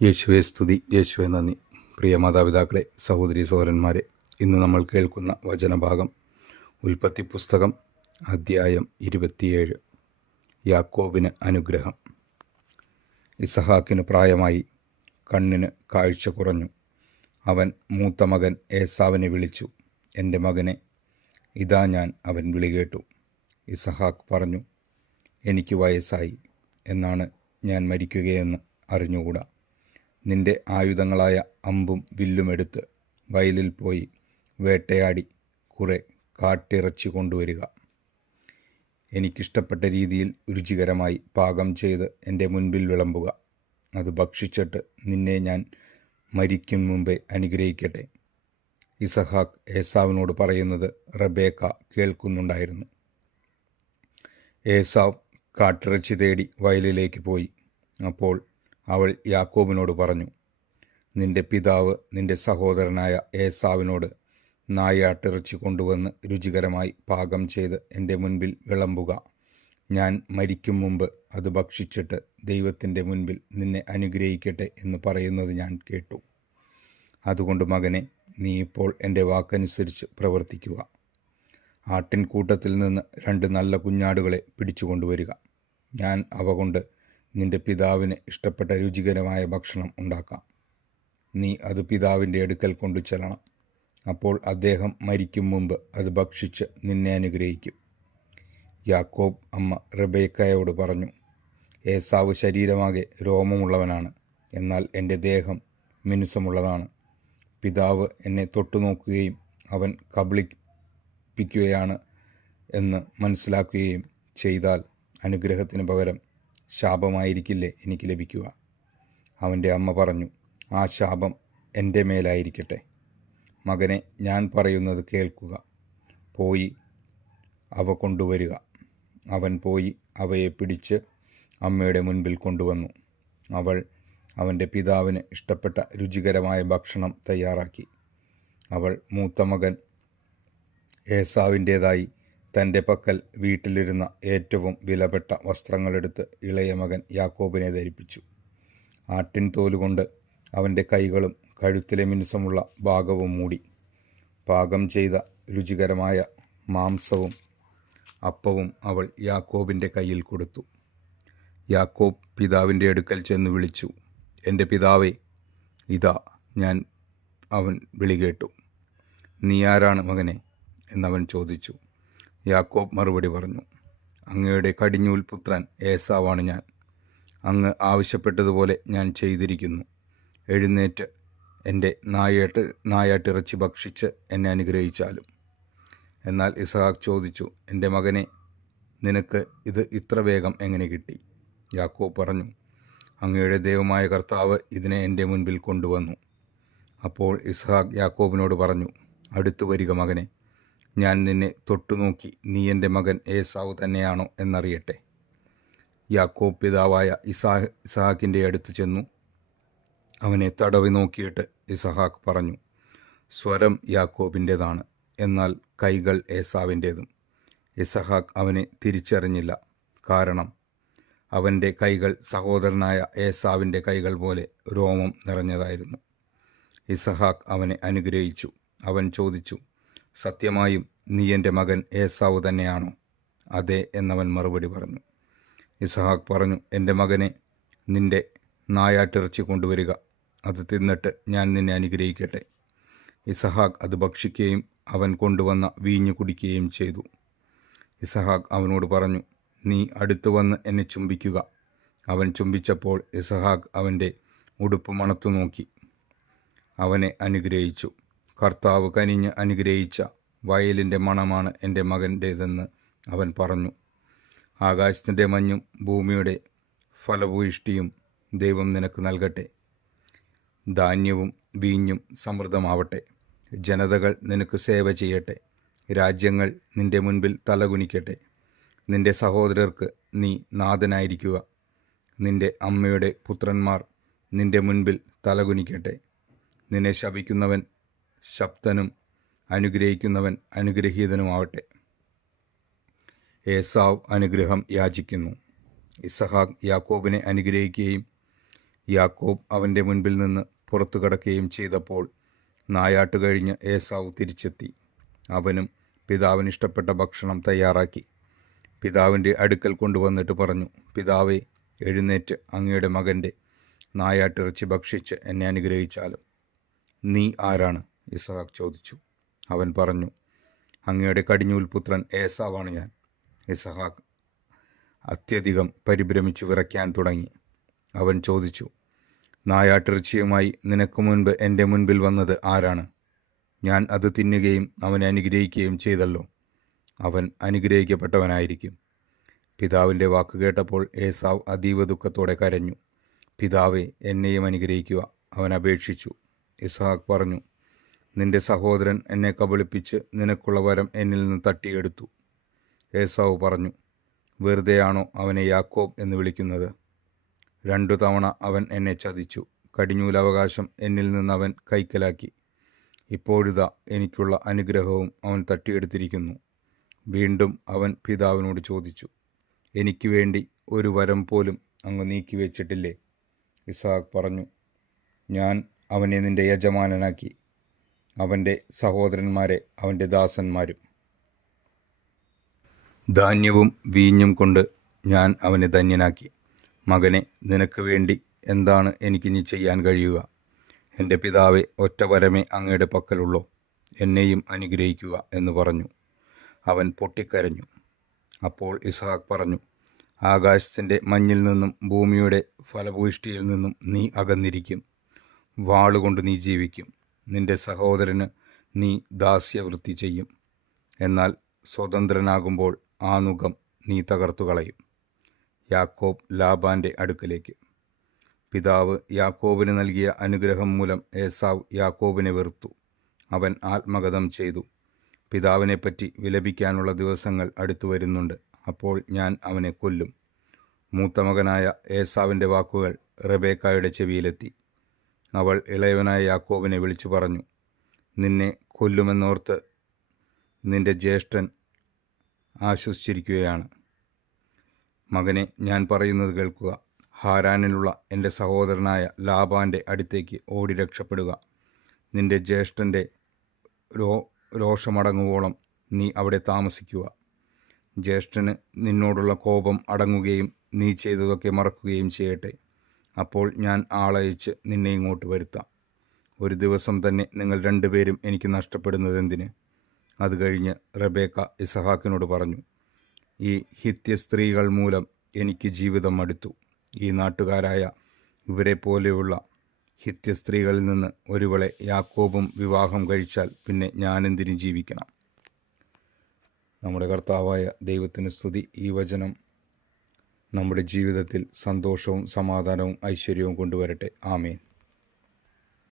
യേശുവെ സ്തുതി, യേശുവെ നന്ദി. പ്രിയ മാതാപിതാക്കളെ, സഹോദരി സഹോദരന്മാരെ, ഇന്ന് നമ്മൾ കേൾക്കുന്ന വചനഭാഗം ഉൽപ്പത്തി പുസ്തകം അധ്യായം 27. യാക്കോബിന് അനുഗ്രഹം. ഇസഹാക്കിന് പ്രായമായി, കണ്ണിന് കാഴ്ച കുറഞ്ഞു. അവൻ മൂത്ത മകൻ ഏസാവിനെ വിളിച്ചു, എൻ്റെ മകനെ, ഇതാ ഞാൻ. അവൻ വിളികേട്ടു. ഇസഹാക്ക് പറഞ്ഞു, എനിക്ക് വയസ്സായി, എന്നാണ് ഞാൻ മരിക്കുകയെന്ന് അറിഞ്ഞുകൂടാ. നിന്റെ ആയുധങ്ങളായ അമ്പും വില്ലും എടുത്ത് വയലിൽ പോയി വേട്ടയാടി കുറെ കാട്ടിറച്ചി കൊണ്ടുവരിക. എനിക്കിഷ്ടപ്പെട്ട രീതിയിൽ രുചികരമായി പാകം ചെയ്ത് എൻ്റെ മുൻപിൽ വിളമ്പുക. അത് ഭക്ഷിച്ചിട്ട് നിന്നെ ഞാൻ മരിക്കും മുമ്പേ അനുഗ്രഹിക്കട്ടെ. ഇസഹാക്ക് ഏസാവിനോട് പറയുന്നത് റബേക്ക കേൾക്കുന്നുണ്ടായിരുന്നു. ഏസാവ് കാട്ടിറച്ചി തേടി വയലിലേക്ക് പോയി. അപ്പോൾ അവൾ യാക്കോബിനോട് പറഞ്ഞു, നിന്റെ പിതാവ് നിന്റെ സഹോദരനായ ഏസാവിനോട് നായാട്ടിറച്ചി കൊണ്ടുവന്ന് രുചികരമായി പാകം ചെയ്ത് എൻ്റെ മുൻപിൽ വിളമ്പുക. ഞാൻ മരിക്കും മുമ്പ് അത് ഭക്ഷിച്ചിട്ട് ദൈവത്തിൻ്റെ മുൻപിൽ നിന്നെ അനുഗ്രഹിക്കട്ടെ എന്ന് പറയുന്നത് ഞാൻ കേട്ടു. അതുകൊണ്ട് മകനെ, നീ ഇപ്പോൾ എൻ്റെ വാക്കനുസരിച്ച് പ്രവർത്തിക്കുക. ആട്ടിൻകൂട്ടത്തിൽ നിന്ന് 2 നല്ല കുഞ്ഞാടുകളെ പിടിച്ചുകൊണ്ടുവരിക. ഞാൻ അവ കൊണ്ട് നിന്റെ പിതാവിന് ഇഷ്ടപ്പെട്ട രുചികരമായ ഭക്ഷണം ഉണ്ടാക്കാം. നീ അത് പിതാവിൻ്റെ അടുക്കൽ കൊണ്ടു ചെല്ലണം. അപ്പോൾ അദ്ദേഹം മരിക്കും മുമ്പ് അത് ഭക്ഷിച്ച് നിന്നെ അനുഗ്രഹിക്കും. യാക്കോബ് അമ്മ റബേക്കയോട് പറഞ്ഞു, ഏസാവ് ശരീരമാകെ രോമമുള്ളവനാണ്, എന്നാൽ എൻ്റെ ദേഹം മിനുസമുള്ളതാണ്. പിതാവ് എന്നെ തൊട്ടുനോക്കുകയും അവൻ കബളിപ്പിക്കുകയാണ് എന്ന് മനസ്സിലാക്കുകയും ചെയ്താൽ അനുഗ്രഹത്തിന് പകരം ശാപമായിരിക്കില്ലേ എനിക്ക് ലഭിക്കുക? അവൻ്റെ അമ്മ പറഞ്ഞു, ആ ശാപം എൻ്റെ മേലായിരിക്കട്ടെ. മകനെ, ഞാൻ പറയുന്നത് കേൾക്കുക. പോയി അവ കൊണ്ടുവരിക. അവൻ പോയി അവയെ പിടിച്ച് അമ്മയുടെ മുൻപിൽ കൊണ്ടുവന്നു. അവൾ അവൻ്റെ പിതാവിന് ഇഷ്ടപ്പെട്ട രുചികരമായ ഭക്ഷണം തയ്യാറാക്കി. അവൾ മൂത്ത മകൻ ഏസാവിൻ്റേതായി തൻ്റെ പക്കൽ വീട്ടിലിരുന്ന ഏറ്റവും വിലപ്പെട്ട വസ്ത്രങ്ങളെടുത്ത് ഇളയ മകൻ യാക്കോബിനെ ധരിപ്പിച്ചു. ആട്ടിൻ തോലുകൊണ്ട് അവൻ്റെ കൈകളും കഴുത്തിലെ മിനുസമുള്ള ഭാഗവും മൂടി. പാകം ചെയ്ത രുചികരമായ മാംസവും അപ്പവും അവൾ യാക്കോബിൻ്റെ കയ്യിൽ കൊടുത്തു. യാക്കോബ് പിതാവിൻ്റെ അടുക്കൽ ചെന്ന് വിളിച്ചു, എൻ്റെ പിതാവേ, ഇതാ ഞാൻ. അവൻ വിളികേട്ടു. നീ ആരാണ് മകനെ എന്നവൻ ചോദിച്ചു. യാക്കോബ് മറുപടി പറഞ്ഞു, അങ്ങയുടെ കടിഞ്ഞൂൽ പുത്രൻ ഏസാവാണ് ഞാൻ. ആവശ്യപ്പെട്ടതുപോലെ ഞാൻ ചെയ്തിരിക്കുന്നു. എഴുന്നേറ്റ് എൻ്റെ നായാട്ടിറച്ചി ഭക്ഷിച്ച് എന്നെ അനുഗ്രഹിച്ചാലും. എന്നാൽ ഇസഹാക്ക് ചോദിച്ചു, എൻ്റെ മകനെ, നിനക്ക് ഇത് ഇത്ര വേഗം എങ്ങനെ കിട്ടി? യാക്കോബ് പറഞ്ഞു, അങ്ങയുടെ ദൈവമായ കർത്താവ് ഇതിനെ എൻ്റെ മുൻപിൽ കൊണ്ടുവന്നു. അപ്പോൾ ഇസഹാക്ക് യാക്കോബിനോട് പറഞ്ഞു, അടുത്തു വരിക മകനെ, ഞാൻ നിന്നെ തൊട്ടുനോക്കി നീ എൻ്റെ മകൻ ഏസാവ് തന്നെയാണോ എന്നറിയട്ടെ. യാക്കോബ് പിതാവായ ഇസഹാക്കിൻ്റെ അടുത്ത് ചെന്നു അവനെ തടവി നോക്കിയിട്ട് ഇസഹാക്ക് പറഞ്ഞു, സ്വരം യാക്കോബിൻ്റേതാണ്, എന്നാൽ കൈകൾ ഏസാവിൻ്റേതും. ഇസഹാക്ക് അവനെ തിരിച്ചറിഞ്ഞില്ല, കാരണം അവൻ്റെ കൈകൾ സഹോദരനായ ഏസാവിൻ്റെ കൈകൾ പോലെ രോമം നിറഞ്ഞതായിരുന്നു. ഇസഹാക്ക് അവനെ അനുഗ്രഹിച്ചു. അവൻ ചോദിച്ചു, സത്യമായും നീ എൻ്റെ മകൻ ഏസാവ് തന്നെയാണോ? അതെ എന്നവൻ മറുപടി പറഞ്ഞു. ഇസഹാക്ക് പറഞ്ഞു, എൻ്റെ മകനെ, നിന്റെ നായാട്ടിറച്ചി കൊണ്ടുവരിക. അത് തിന്നിട്ട് ഞാൻ നിന്നെ അനുഗ്രഹിക്കട്ടെ. ഇസഹാക്ക് അത് ഭക്ഷിക്കുകയും അവൻ കൊണ്ടുവന്ന വീഞ്ഞു കുടിക്കുകയും ചെയ്തു. ഇസഹാക്ക് അവനോട് പറഞ്ഞു, നീ അടുത്തു വന്ന് എന്നെ ചുംബിക്കുക. അവൻ ചുംബിച്ചപ്പോൾ ഇസഹാക്ക് അവൻ്റെ ഉടുപ്പ് മണത്തു നോക്കി അവനെ അനുഗ്രഹിച്ചു. കർത്താവ് കനിഞ്ഞ് അനുഗ്രഹിച്ച വയലിൻ്റെ മണമാണ് എൻ്റെ മകൻ്റേതെന്ന് അവൻ പറഞ്ഞു. ആകാശത്തിൻ്റെ മഞ്ഞും ഭൂമിയുടെ ഫലഭൂയിഷ്ടിയും ദൈവം നിനക്ക് നൽകട്ടെ. ധാന്യവും വീഞ്ഞും സമൃദ്ധമാവട്ടെ. ജനതകൾ നിനക്ക് സേവ ചെയ്യട്ടെ. രാജ്യങ്ങൾ നിൻ്റെ മുൻപിൽ തലകുനിക്കട്ടെ. നിൻ്റെ സഹോദരർക്ക് നീ നാഥനായിരിക്കുക. നിൻ്റെ അമ്മയുടെ പുത്രന്മാർ നിൻ്റെ മുൻപിൽ തലകുനിക്കട്ടെ. നിന്നെ ശപിക്കുന്നവൻ ശപ്തനും അനുഗ്രഹിക്കുന്നവൻ അനുഗ്രഹീതനുമാവട്ടെ. ഏസാവ് അനുഗ്രഹം യാചിക്കുന്നു. ഇസഹാക്ക് യാക്കോബിനെ അനുഗ്രഹിക്കുകയും യാക്കോബ് അവൻ്റെ മുൻപിൽ നിന്ന് പുറത്തു കടക്കുകയും ചെയ്തപ്പോൾ നായാട്ട് കഴിഞ്ഞ് ഏസാവ് തിരിച്ചെത്തി. അവനും പിതാവിന് ഇഷ്ടപ്പെട്ട ഭക്ഷണം തയ്യാറാക്കി പിതാവിൻ്റെ അടുക്കൽ കൊണ്ടുവന്നിട്ട് പറഞ്ഞു, പിതാവേ, എഴുന്നേറ്റ് അങ്ങയുടെ മകൻ്റെ നായാട്ടിറച്ചി ഭക്ഷിച്ച് എന്നെ അനുഗ്രഹിച്ചാലും. നീ ആരാണ്? ഇസഹാക്ക് ചോദിച്ചു. അവൻ പറഞ്ഞു, അങ്ങയുടെ കടിഞ്ഞൂൽ പുത്രൻ ഏസാവാണ് ഞാൻ. ഇസഹാക്ക് അത്യധികം പരിഭ്രമിച്ച് വിറയ്ക്കാൻ തുടങ്ങി. അവൻ ചോദിച്ചു, നായാട്ടിറച്ചിയുമായി നിനക്ക് മുൻപ് എൻ്റെ മുൻപിൽ വന്നത് ആരാണ്? ഞാൻ അത് തിന്നുകയും അവനെ അനുഗ്രഹിക്കുകയും ചെയ്തല്ലോ. അവൻ അനുഗ്രഹിക്കപ്പെട്ടവനായിരിക്കും. പിതാവിൻ്റെ വാക്ക് കേട്ടപ്പോൾ ഏസാവ് അതീവ ദുഃഖത്തോടെ കരഞ്ഞു. പിതാവേ, എന്നെയും അനുഗ്രഹിക്കുക, അവൻ അപേക്ഷിച്ചു. ഇസഹാക്ക് പറഞ്ഞു, നിന്റെ സഹോദരൻ എന്നെ കബളിപ്പിച്ച് നിനക്കുള്ള വരം എന്നിൽ നിന്ന് തട്ടിയെടുത്തു. ഏസാവ് പറഞ്ഞു, വെറുതെയാണോ അവനെ യാക്കോബ് എന്ന് വിളിക്കുന്നത്? 2 തവണ അവൻ എന്നെ ചതിച്ചു. കടിഞ്ഞൂലവകാശം എന്നിൽ നിന്ന് അവൻ കൈക്കലാക്കി. ഇപ്പോഴിതാ എനിക്കുള്ള അനുഗ്രഹവും അവൻ തട്ടിയെടുത്തിരിക്കുന്നു. വീണ്ടും അവൻ പിതാവിനോട് ചോദിച്ചു, എനിക്ക് വേണ്ടി ഒരു വരം പോലും അങ്ങ് നീക്കിവെച്ചിട്ടില്ലേ? ഇസഹാക്ക് പറഞ്ഞു, ഞാൻ അവനെ നിന്റെ യജമാനനാക്കി, അവൻ്റെ സഹോദരന്മാരെ അവൻ്റെ ദാസന്മാരും. ധാന്യവും വീഞ്ഞും കൊണ്ട് ഞാൻ അവനെ ധന്യനാക്കി. മകനെ, നിനക്ക് വേണ്ടി എന്താണ് എനിക്കിനി ചെയ്യാൻ കഴിയുക? എൻ്റെ പിതാവെ, ഒറ്റ വരമേ അങ്ങയുടെ പക്കലുള്ളോ? എന്നെയും അനുഗ്രഹിക്കുക എന്ന് പറഞ്ഞു. അവൻ പൊട്ടിക്കരഞ്ഞു. അപ്പോൾ ഇസഹാക്ക് പറഞ്ഞു, ആകാശത്തിൻ്റെ മഞ്ഞിൽ നിന്നും ഭൂമിയുടെ ഫലഭൂയിഷ്ടിയിൽ നിന്നും നീ അകന്നിരിക്കും. വാളുകൊണ്ട് നീ ജീവിക്കും. നിന്റെ സഹോദരന് നീ ദാസ്യവൃത്തി ചെയ്യും. എന്നാൽ സ്വതന്ത്രനാകുമ്പോൾ ആ നുകം നീ തകർത്തു കളയും. യാക്കോബ് ലാബാൻ്റെ അടുക്കലേക്ക്. പിതാവ് യാക്കോബിന് നൽകിയ അനുഗ്രഹം മൂലം ഏസാവ് യാക്കോബിനെ വെറുത്തു. അവൻ ആത്മഗതം ചെയ്തു, പിതാവിനെപ്പറ്റി വിലപിക്കാനുള്ള ദിവസങ്ങൾ അടുത്തു വരുന്നുണ്ട്. അപ്പോൾ ഞാൻ അവനെ കൊല്ലും. മൂത്ത മകനായ ഏസാവിൻ്റെ വാക്കുകൾ റെബേക്കായുടെ ചെവിയിലെത്തി. അവൾ ഇളയവനായ യാക്കോബിനെ വിളിച്ചു പറഞ്ഞു, നിന്നെ കൊല്ലുമെന്നോർത്ത് നിന്റെ ജ്യേഷ്ഠൻ ആശ്വസിച്ചിരിക്കുകയാണ്. മകനെ, ഞാൻ പറയുന്നത് കേൾക്കുക. ഹാരാനിലുള്ള എൻ്റെ സഹോദരനായ ലാബാൻ്റെ അടുത്തേക്ക് ഓടി രക്ഷപ്പെടുക. നിന്റെ ജ്യേഷ്ഠൻ്റെ രോഷമടങ്ങുവോളം നീ അവിടെ താമസിക്കുക. ജ്യേഷ്ഠന് നിന്നോടുള്ള കോപം അടങ്ങുകയും നീ ചെയ്തതൊക്കെ മറക്കുകയും ചെയ്യട്ടെ. അപ്പോൾ ഞാൻ ആളയച്ച് നിന്നെ ഇങ്ങോട്ട് വരുത്താം. ഒരു ദിവസം തന്നെ നിങ്ങൾ 2 പേരും എനിക്ക് നഷ്ടപ്പെടുന്നതെന്തിന്? അത് കഴിഞ്ഞ് റെബേക്ക ഇസഹാക്കിനോട് പറഞ്ഞു, ഈ ഹിത്യ സ്ത്രീകൾ മൂലം എനിക്ക് ജീവിതം മടുത്തു. ഈ നാട്ടുകാരായ ഇവരെ പോലെയുള്ള ഹിത്യ സ്ത്രീകളിൽ നിന്ന് ഒരുവളെ യാക്കോബും വിവാഹം കഴിച്ചാൽ പിന്നെ ഞാനെന്തിനു ജീവിക്കണം? നമ്മുടെ കർത്താവായ ദൈവത്തിന് സ്തുതി. ഈ വചനം നമ്മുടെ ജീവിതത്തിൽ സന്തോഷവും സമാധാനവും ഐശ്വര്യവും കൊണ്ടുവരട്ടെ. ആമേൻ.